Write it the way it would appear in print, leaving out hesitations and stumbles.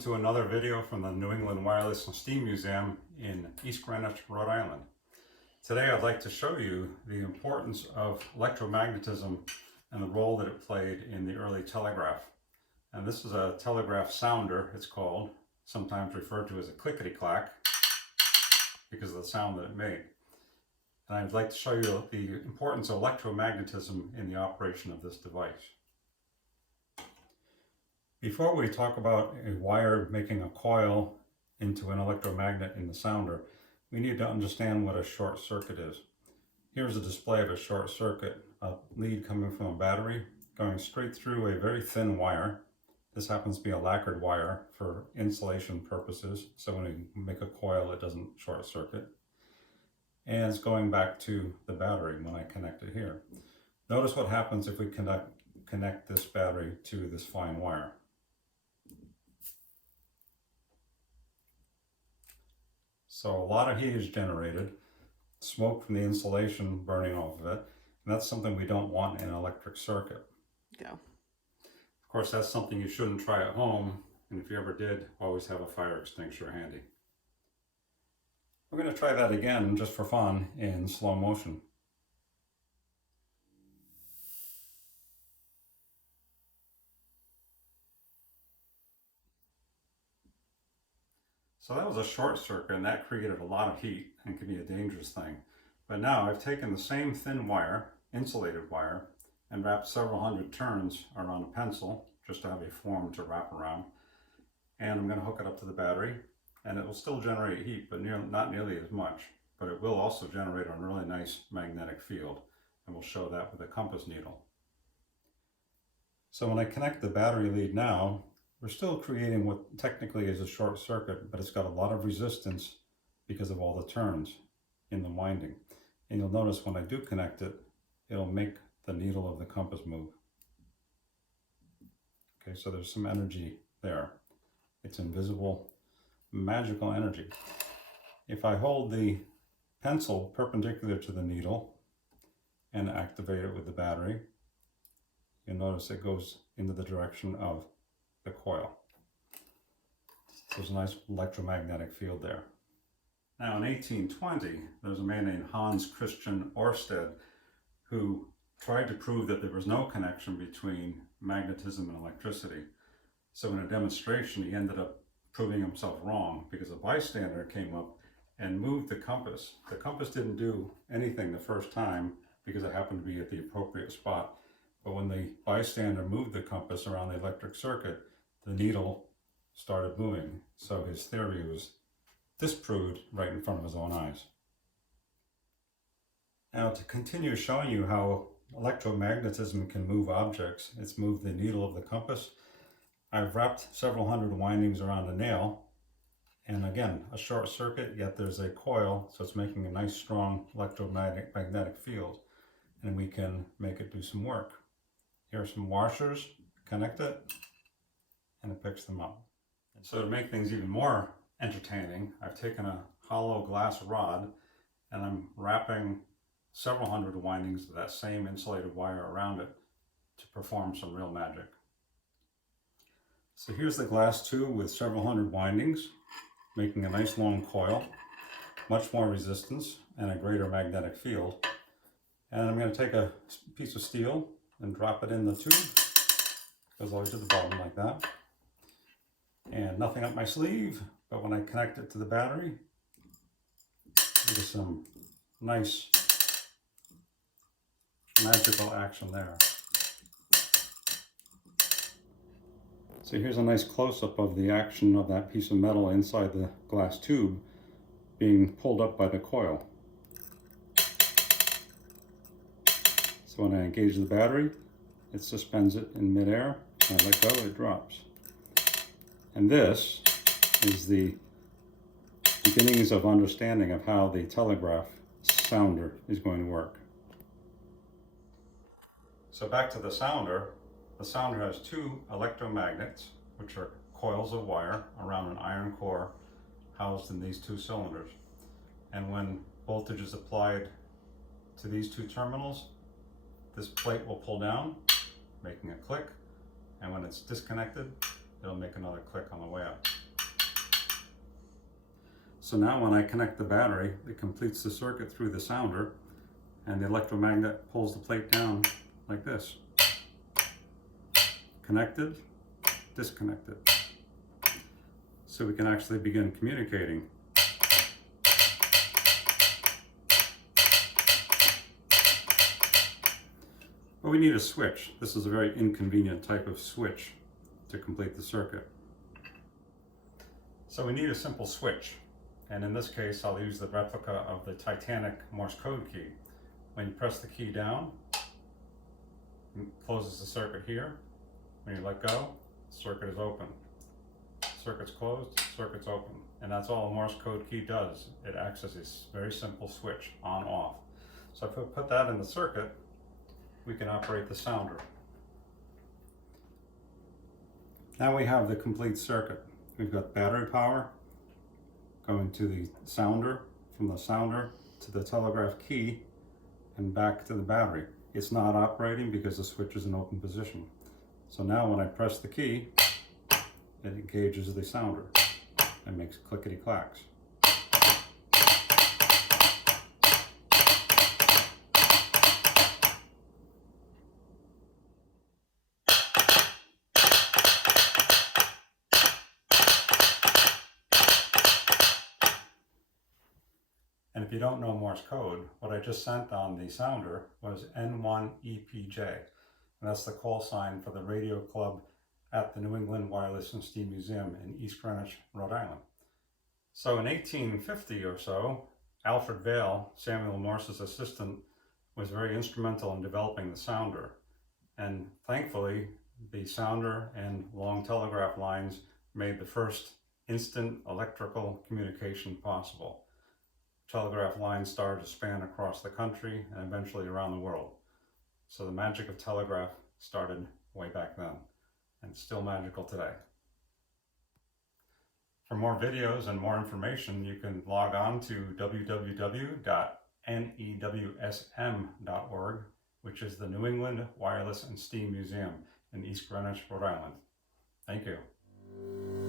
to another video from the New England Wireless and Steam Museum in East Greenwich, Rhode Island. Today I'd like to show you the importance of electromagnetism and the role that it played in the early telegraph. And this is a telegraph sounder, it's called, sometimes referred to as a clickety-clack because of the sound that it made. And I'd like to show you the importance of electromagnetism in the operation of this device. Before we talk about a wire making a coil into an electromagnet in the sounder, we need to understand what a short circuit is. Here's a display of a short circuit, a lead coming from a battery going straight through a very thin wire. This happens to be a lacquered wire for insulation purposes, so when we make a coil it doesn't short circuit. And it's going back to the battery when I connect it here. Notice what happens if we connect this battery to this fine wire. So a lot of heat is generated, smoke from the insulation burning off of it, and that's something we don't want in an electric circuit. Go. Of course, that's something you shouldn't try at home, and if you ever did, always have a fire extinguisher handy. We're going to try that again just for fun in slow motion. So that was a short circuit, and that created a lot of heat and can be a dangerous thing. But now I've taken the same thin wire, insulated wire, and wrapped several hundred turns around a pencil just to have a form to wrap around. And I'm going to hook it up to the battery, and it will still generate heat, but not nearly as much. But it will also generate a really nice magnetic field, and we'll show that with a compass needle. So when I connect the battery lead now, we're still creating what technically is a short circuit, but it's got a lot of resistance because of all the turns in the winding. And you'll notice when I do connect it, it'll make the needle of the compass move. Okay, so there's some energy there. It's invisible, magical energy. If I hold the pencil perpendicular to the needle and activate it with the battery, you'll notice it goes into the direction of the coil. So there's a nice electromagnetic field there. Now in 1820, there was a man named Hans Christian Ørsted who tried to prove that there was no connection between magnetism and electricity. So in a demonstration, he ended up proving himself wrong because a bystander came up and moved the compass. The compass didn't do anything the first time because it happened to be at the appropriate spot. But when the bystander moved the compass around the electric circuit, the needle started moving. So his theory was disproved right in front of his own eyes. Now to continue showing you how electromagnetism can move objects, it's moved the needle of the compass. I've wrapped several hundred windings around a nail. And again, a short circuit, yet there's a coil, so it's making a nice strong electromagnetic field. And we can make it do some work. Here are some washers, connect it, and it picks them up. And so to make things even more entertaining, I've taken a hollow glass rod and I'm wrapping several hundred windings of that same insulated wire around it to perform some real magic. So here's the glass tube with several hundred windings, making a nice long coil, much more resistance and a greater magnetic field. And I'm going to take a piece of steel and drop it in the tube. Goes all the way to the bottom like that. And nothing up my sleeve, but when I connect it to the battery, there's some nice magical action there. So here's a nice close-up of the action of that piece of metal inside the glass tube being pulled up by the coil. So when I engage the battery, it suspends it in midair, and I let go, it drops. And this is the beginnings of understanding of how the telegraph sounder is going to work. So back to the sounder has two electromagnets, which are coils of wire around an iron core housed in these two cylinders. And when voltage is applied to these two terminals, this plate will pull down, making a click, and when it's disconnected, it'll make another click on the way up. So now when I connect the battery, it completes the circuit through the sounder, and the electromagnet pulls the plate down like this. Connected, disconnected. So we can actually begin communicating. But we need a switch. This is a very inconvenient type of switch to complete the circuit. So we need a simple switch. And in this case, I'll use the replica of the Titanic Morse code key. When you press the key down, it closes the circuit here. When you let go, the circuit is open. Circuit's closed, circuit's open. And that's all a Morse code key does. It acts as a very simple switch, on-off. So if I put that in the circuit, we can operate the sounder. Now we have the complete circuit. We've got battery power going to the sounder, from the sounder to the telegraph key, and back to the battery. It's not operating because the switch is in open position. So now when I press the key, it engages the sounder and makes clickety clacks. And if you don't know Morse code, what I just sent on the sounder was N1EPJ. And that's the call sign for the radio club at the New England Wireless and Steam Museum in East Greenwich, Rhode Island. So in 1850 or so, Alfred Vail, Samuel Morse's assistant, was very instrumental in developing the sounder. And thankfully, the sounder and long telegraph lines made the first instant electrical communication possible. Telegraph lines started to span across the country and eventually around the world. So the magic of telegraph started way back then, and still magical today. For more videos and more information, you can log on to www.newsm.org, which is the New England Wireless and Steam Museum in East Greenwich, Rhode Island. Thank you.